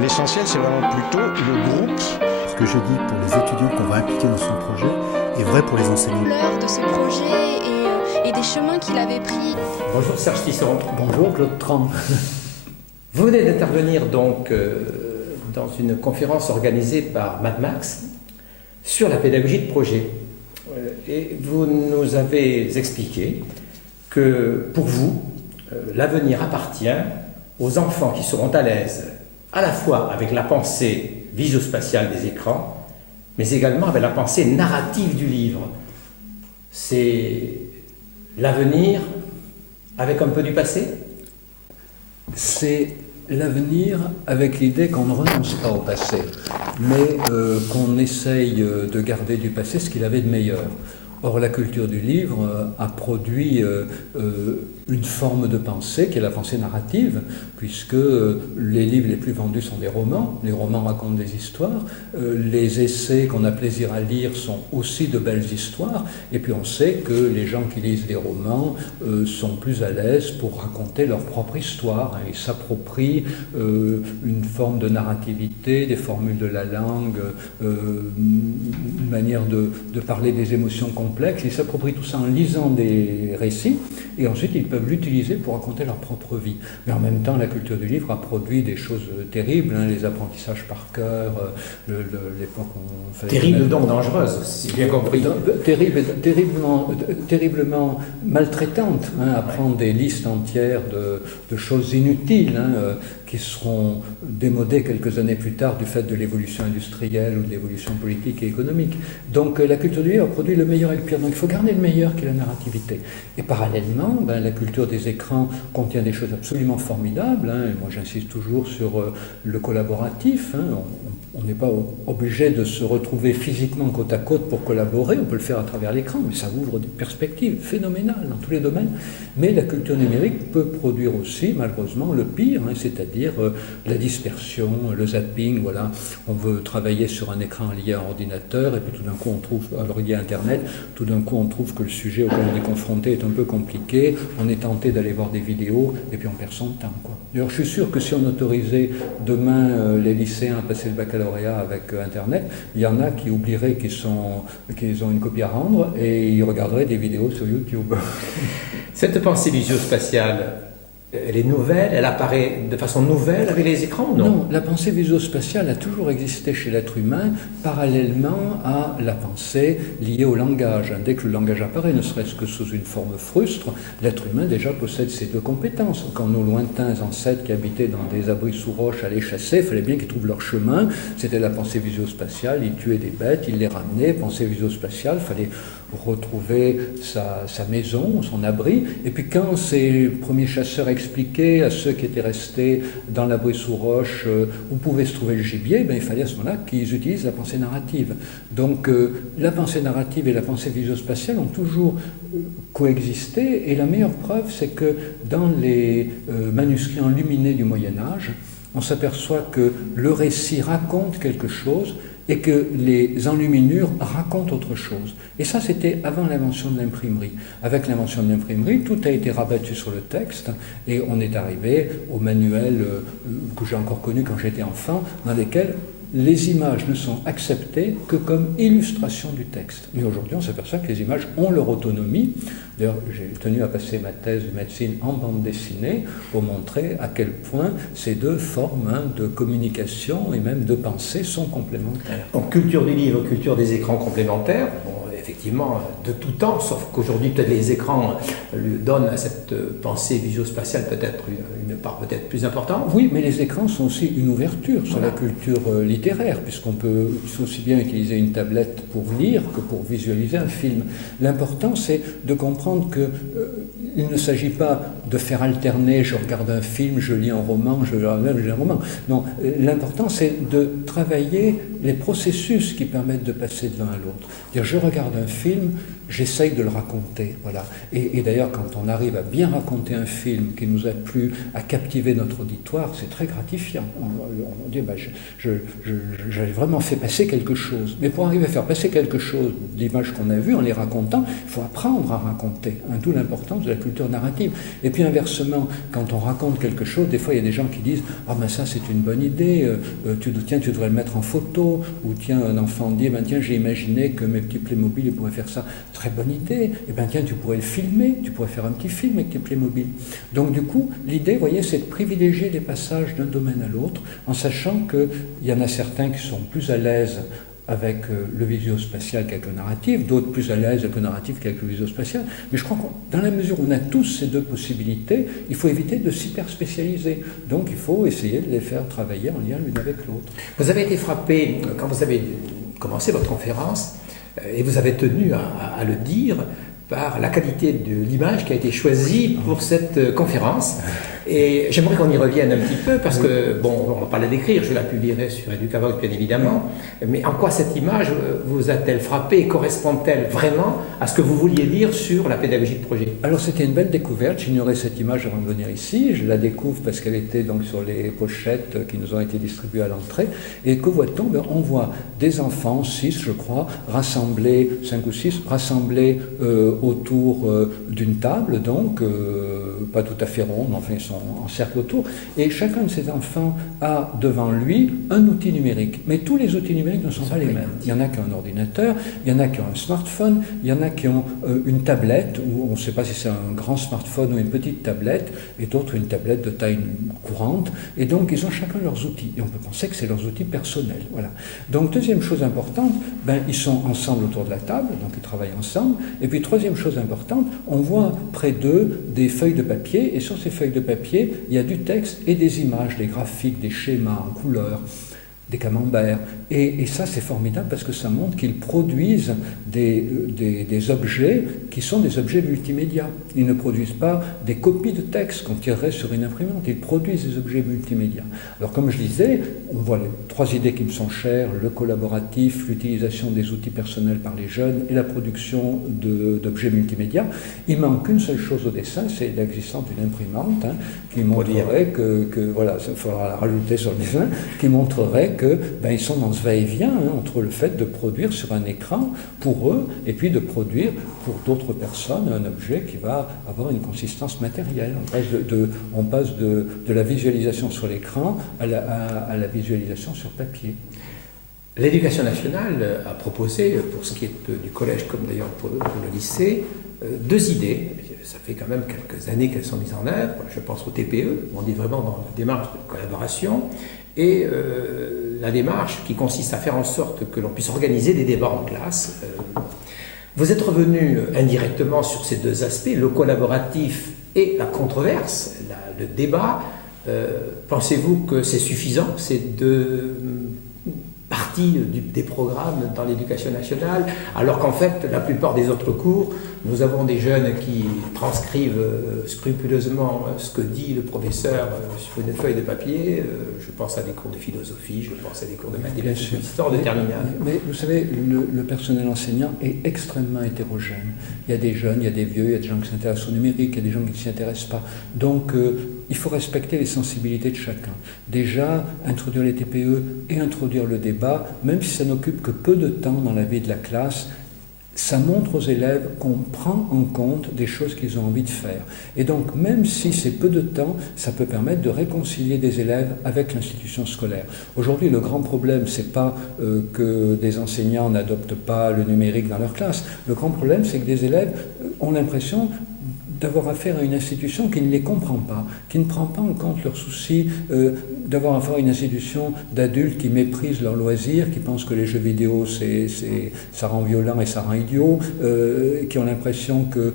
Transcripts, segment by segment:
L'essentiel, c'est vraiment plutôt le groupe. Ce que je dis pour les étudiants qu'on va impliquer dans son projet est vrai pour les enseignants. L'heure de ce projet et des chemins qu'il avait pris. Bonjour Serge Tisserand. Bonjour Claude Tran. Vous venez d'intervenir donc dans une conférence organisée par Mad Max sur la pédagogie de projet. Et vous nous avez expliqué que pour vous, l'avenir appartient aux enfants qui seront à l'aise à la fois avec la pensée visuospatiale des écrans, mais également avec la pensée narrative du livre. C'est l'avenir avec un peu du passé ? C'est l'avenir avec l'idée qu'on ne renonce pas au passé, mais qu'on essaye de garder du passé ce qu'il avait de meilleur. Or, la culture du livre a produit une forme de pensée qui est la pensée narrative, puisque les livres les plus vendus sont des romans. Les romans racontent des histoires. Les essais qu'on a plaisir à lire sont aussi de belles histoires. Et puis on sait que les gens qui lisent des romans sont plus à l'aise pour raconter leur propre histoire. Ils s'approprient une forme de narrativité, des formules de la langue, une manière de parler des émotions complexes. Ils s'approprient tout ça en lisant des récits et ensuite ils peuvent l'utiliser pour raconter leur propre vie. Mais en même temps, la culture du livre a produit des choses terribles, les apprentissages par cœur, l'époque où on faisait... Terrible donc dangereuse, si j'ai bien compris. Terriblement maltraitante, apprendre des listes entières de choses inutiles, qui seront démodées quelques années plus tard du fait de l'évolution industrielle ou de l'évolution politique et économique. Donc la culture du livre a produit le meilleur et le pire. Donc il faut garder le meilleur qui est la narrativité. Et parallèlement, la culture des écrans contient des choses absolument formidables. Moi j'insiste toujours sur le collaboratif. On n'est pas obligé de se retrouver physiquement côte à côte pour collaborer. On peut le faire à travers l'écran, mais ça ouvre des perspectives phénoménales dans tous les domaines. Mais la culture numérique peut produire aussi, malheureusement, le pire, c'est-à-dire la dispersion, le zapping. Voilà, on veut travailler sur un écran lié à un ordinateur, et puis tout d'un coup on trouve, alors lié à Internet, tout d'un coup on trouve que le sujet auquel on est confronté est un peu compliqué. On est tenté d'aller voir des vidéos, et puis on perd son temps, quoi. D'ailleurs, je suis sûr que si on autorisait demain les lycéens à passer le baccalauréat avec Internet, il y en a qui oublieraient qu'ils ont une copie à rendre et ils regarderaient des vidéos sur YouTube. Cette pensée visuospatiale, elle est nouvelle, elle apparaît de façon nouvelle avec les écrans, non ? Non, la pensée visuospatiale a toujours existé chez l'être humain, parallèlement à la pensée liée au langage. Dès que le langage apparaît, ne serait-ce que sous une forme frustre, l'être humain déjà possède ces deux compétences. Quand nos lointains ancêtres qui habitaient dans des abris sous roches allaient chasser, il fallait bien qu'ils trouvent leur chemin. C'était la pensée visuospatiale, ils tuaient des bêtes, ils les ramenaient. Pensée visuospatiale, il fallait retrouver sa maison, son abri. Et puis quand ces premiers chasseurs expliquaient à ceux qui étaient restés dans l'abri sous roche où pouvait se trouver le gibier, il fallait à ce moment-là qu'ils utilisent la pensée narrative. Donc la pensée narrative et la pensée visuospatiale ont toujours coexisté, et la meilleure preuve, c'est que dans les manuscrits enluminés du Moyen-Âge, on s'aperçoit que le récit raconte quelque chose et que les enluminures racontent autre chose. Et ça, c'était avant l'invention de l'imprimerie. Avec l'invention de l'imprimerie, tout a été rabattu sur le texte, et on est arrivé aux manuels que j'ai encore connus quand j'étais enfant, dans lesquels les images ne sont acceptées que comme illustration du texte. Mais aujourd'hui, on s'aperçoit que les images ont leur autonomie. D'ailleurs, j'ai tenu à passer ma thèse de médecine en bande dessinée pour montrer à quel point ces deux formes de communication et même de pensée sont complémentaires. Donc, culture du livre, culture des écrans complémentaires, effectivement, de tout temps, sauf qu'aujourd'hui, peut-être les écrans lui donnent à cette pensée visuospatiale peut-être une part peut-être plus importante. Oui, mais les écrans sont aussi une ouverture sur la culture littéraire, puisqu'on peut aussi bien utiliser une tablette pour lire que pour visualiser un film. L'important, c'est de comprendre qu'il ne s'agit pas de faire alterner, je regarde un film, je lis un roman, je lis un roman. Non, l'important, c'est de travailler les processus qui permettent de passer de l'un à l'autre. C'est-à-dire, je regarde un film, j'essaye de le raconter, voilà. Et d'ailleurs, quand on arrive à bien raconter un film qui nous a plu, à captiver notre auditoire, c'est très gratifiant. On dit, j'ai vraiment fait passer quelque chose. Mais pour arriver à faire passer quelque chose, l'image qu'on a vue, en les racontant, il faut apprendre à raconter. D'où l'importance de la culture culture narrative. Et puis inversement, quand on raconte quelque chose, des fois il y a des gens qui disent « Ah ben ça c'est une bonne idée, tu devrais le mettre en photo », ou tiens, un enfant dit « Tiens, j'ai imaginé que mes petits Playmobil ils pourraient faire ça, très bonne idée, et tiens, tu pourrais le filmer, tu pourrais faire un petit film avec tes Playmobil ». Donc du coup, l'idée, vous voyez, c'est de privilégier les passages d'un domaine à l'autre, en sachant qu'il y en a certains qui sont plus à l'aise avec le visuospatial qu'avec le narratif, d'autres plus à l'aise avec le narratif qu'avec le visuospatial. Mais je crois que dans la mesure où on a tous ces deux possibilités, il faut éviter de s'hyper spécialiser. Donc il faut essayer de les faire travailler en lien l'une avec l'autre. Vous avez été frappé, quand vous avez commencé votre conférence, et vous avez tenu à le dire, par la qualité de l'image qui a été choisie pour cette conférence. Et j'aimerais qu'on y revienne un petit peu, parce que, bon, on ne va pas la décrire, je la publierai sur Educavox bien évidemment, mais en quoi cette image vous a-t-elle frappé et correspond-elle vraiment à ce que vous vouliez dire sur la pédagogie de projet? Alors c'était une belle découverte, j'ignorais cette image avant de venir ici, je la découvre parce qu'elle était donc sur les pochettes qui nous ont été distribuées à l'entrée, et que voit-on? On voit des enfants, 6 je crois, rassemblés, 5 ou 6, rassemblés autour d'une table, donc pas tout à fait ronde, enfin ils sont en cercle autour, et chacun de ces enfants a devant lui un outil numérique. Mais tous les outils numériques ne sont pas les mêmes. Il y en a qui ont un ordinateur, il y en a qui ont un smartphone, il y en a qui ont une tablette, où on ne sait pas si c'est un grand smartphone ou une petite tablette, et d'autres une tablette de taille courante, et donc ils ont chacun leurs outils, et on peut penser que c'est leurs outils personnels. Voilà. Donc deuxième chose importante, ils sont ensemble autour de la table, donc ils travaillent ensemble, et puis troisième chose importante, on voit près d'eux des feuilles de papier, et sur ces feuilles de papier, il y a du texte et des images, des graphiques, des schémas en couleurs, des camemberts. Et ça, c'est formidable parce que ça montre qu'ils produisent des objets qui sont des objets multimédia. Ils ne produisent pas des copies de texte qu'on tirerait sur une imprimante. Ils produisent des objets multimédia. Alors, comme je disais, on voit les 3 idées qui me sont chères, le collaboratif, l'utilisation des outils personnels par les jeunes et la production d'objets multimédia. Il manque une seule chose au dessin, c'est l'existence d'une imprimante qui montrerait que voilà, il faudra la rajouter sur le dessin, qui montrerait qu'ils sont dans ce va-et-vient entre le fait de produire sur un écran pour eux et puis de produire pour d'autres personnes un objet qui va avoir une consistance matérielle. On passe de la visualisation sur l'écran à la visualisation sur papier. L'Éducation nationale a proposé, pour ce qui est du collège comme d'ailleurs pour le lycée, 2 idées. Ça fait quand même quelques années qu'elles sont mises en œuvre. Je pense au TPE, on est vraiment dans la démarche de collaboration, et la démarche qui consiste à faire en sorte que l'on puisse organiser des débats en classe. Vous êtes revenu indirectement sur ces 2 aspects, le collaboratif et la controverse, le débat. Pensez-vous que c'est suffisant, ces 2 partie des programmes dans l'éducation nationale, alors qu'en fait, la plupart des autres cours, nous avons des jeunes qui transcrivent scrupuleusement ce que dit le professeur sur une feuille de papier. Je pense à des cours de philosophie, je pense à des cours de mathématiques, d'histoire, de terminale. Mais vous savez, le personnel enseignant est extrêmement hétérogène. Il y a des jeunes, il y a des vieux, il y a des gens qui s'intéressent au numérique, il y a des gens qui ne s'y intéressent pas. Donc, il faut respecter les sensibilités de chacun. Déjà, introduire les TPE et introduire le débat, même si ça n'occupe que peu de temps dans la vie de la classe, ça montre aux élèves qu'on prend en compte des choses qu'ils ont envie de faire. Et donc, même si c'est peu de temps, ça peut permettre de réconcilier des élèves avec l'institution scolaire. Aujourd'hui, le grand problème, c'est pas que des enseignants n'adoptent pas le numérique dans leur classe. Le grand problème, c'est que des élèves ont l'impression d'avoir affaire à une institution qui ne les comprend pas, qui ne prend pas en compte leurs soucis, d'avoir affaire à une institution d'adultes qui méprisent leurs loisirs, qui pensent que les jeux vidéo, ça rend violent et ça rend idiot, qui ont l'impression que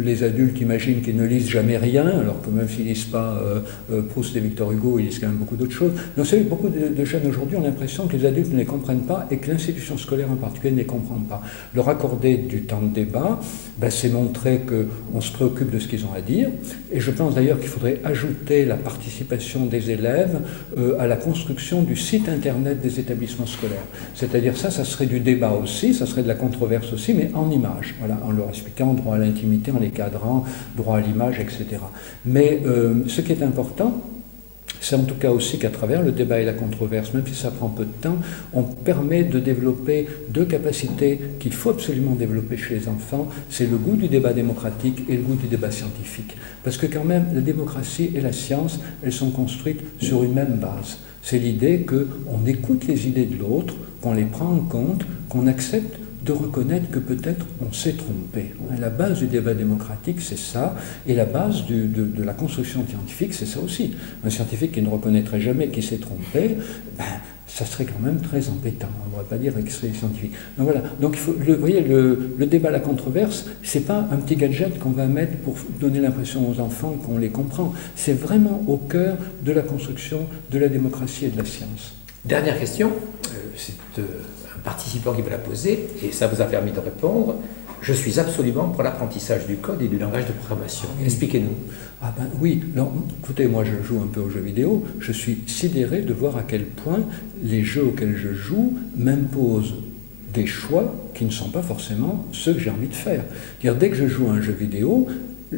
les adultes imaginent qu'ils ne lisent jamais rien, alors que même s'ils ne lisent pas Proust et Victor Hugo, ils lisent quand même beaucoup d'autres choses. Donc, vous savez, beaucoup de jeunes aujourd'hui ont l'impression que les adultes ne les comprennent pas et que l'institution scolaire en particulier ne les comprend pas. Leur accorder du temps de débat, c'est montrer qu'on se préoccupe de ce qu'ils ont à dire, et je pense d'ailleurs qu'il faudrait ajouter la participation des élèves à la construction du site internet des établissements scolaires. C'est-à-dire ça serait du débat aussi, ça serait de la controverse aussi, mais en images, voilà, en leur expliquant droit à l'intimité, en les cadrant, droit à l'image, etc. Mais ce qui est important, C'est en tout cas aussi qu'à travers le débat et la controverse, même si ça prend peu de temps, on permet de développer deux capacités qu'il faut absolument développer chez les enfants, c'est le goût du débat démocratique et le goût du débat scientifique. Parce que quand même, la démocratie et la science, elles sont construites sur une même base. C'est l'idée qu'on écoute les idées de l'autre, qu'on les prend en compte, qu'on accepte de reconnaître que peut-être on s'est trompé. La base du débat démocratique, c'est ça, et la base de la construction scientifique, c'est ça aussi. Un scientifique qui ne reconnaîtrait jamais qu'il s'est trompé, ça serait quand même très embêtant. On ne pourrait pas dire qu'il serait scientifique. Donc voilà. Donc vous voyez, le débat, la controverse, c'est pas un petit gadget qu'on va mettre pour donner l'impression aux enfants qu'on les comprend. C'est vraiment au cœur de la construction de la démocratie et de la science. Dernière question, c'est un participant qui va la poser, et ça vous a permis de répondre. Je suis absolument pour l'apprentissage du code et du langage de programmation. Expliquez-nous. Ah ben oui, alors, écoutez, moi je joue un peu aux jeux vidéo, je suis sidéré de voir à quel point les jeux auxquels je joue m'imposent des choix qui ne sont pas forcément ceux que j'ai envie de faire. C'est-à-dire, dès que je joue à un jeu vidéo,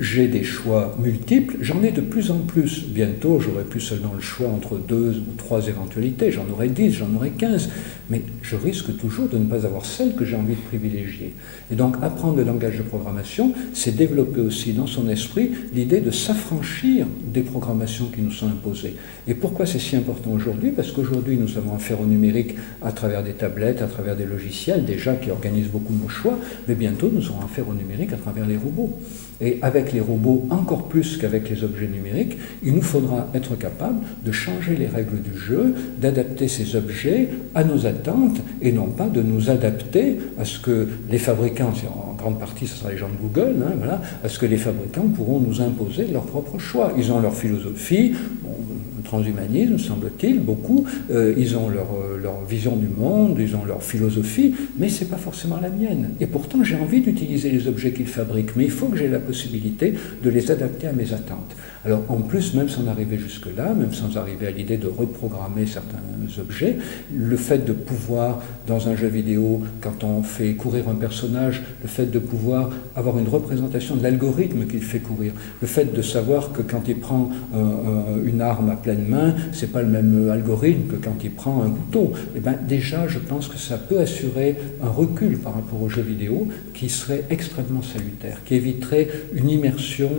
j'ai des choix multiples, j'en ai de plus en plus. Bientôt, j'aurai plus seulement le choix entre 2 ou 3 éventualités, j'en aurai 10, j'en aurai 15, mais je risque toujours de ne pas avoir celle que j'ai envie de privilégier. Et donc, apprendre le langage de programmation, c'est développer aussi dans son esprit l'idée de s'affranchir des programmations qui nous sont imposées. Et pourquoi c'est si important aujourd'hui? Parce qu'aujourd'hui, nous avons affaire au numérique à travers des tablettes, à travers des logiciels, déjà qui organisent beaucoup nos choix, mais bientôt, nous aurons affaire au numérique à travers les robots. Et avec les robots, encore plus qu'avec les objets numériques, il nous faudra être capable de changer les règles du jeu, d'adapter ces objets à nos attentes, et non pas de nous adapter à ce que les fabricants, en grande partie ce sera les gens de Google, voilà, à ce que les fabricants pourront nous imposer leur propre choix. Ils ont leur philosophie, le transhumanisme, semble-t-il, beaucoup, ils ont leur vision du monde, ils ont leur philosophie, mais ce n'est pas forcément la mienne. Et pourtant, j'ai envie d'utiliser les objets qu'ils fabriquent, mais il faut que j'ai la possibilité de les adapter à mes attentes. Alors, en plus, même sans arriver jusque-là, même sans arriver à l'idée de reprogrammer certains objets, le fait de pouvoir, dans un jeu vidéo, quand on fait courir un personnage, le fait de pouvoir avoir une représentation de l'algorithme qu'il fait courir, le fait de savoir que quand il prend une arme à pleine main, c'est pas le même algorithme que quand il prend un couteau. Et bien, déjà, je pense que ça peut assurer un recul par rapport aux jeux vidéo qui serait extrêmement salutaire, qui éviterait une immersion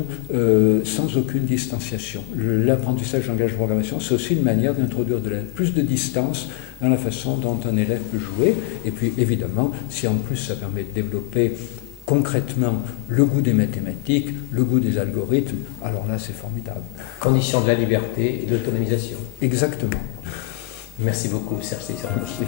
sans aucune distanciation. L'apprentissage du langage de programmation, c'est aussi une manière d'introduire plus de distance dans la façon dont un élève peut jouer. Et puis, évidemment, si en plus ça permet de développer concrètement le goût des mathématiques, le goût des algorithmes, alors là, c'est formidable. Condition de la liberté et de l'autonomisation. Exactement. Merci beaucoup, Serge César. Merci.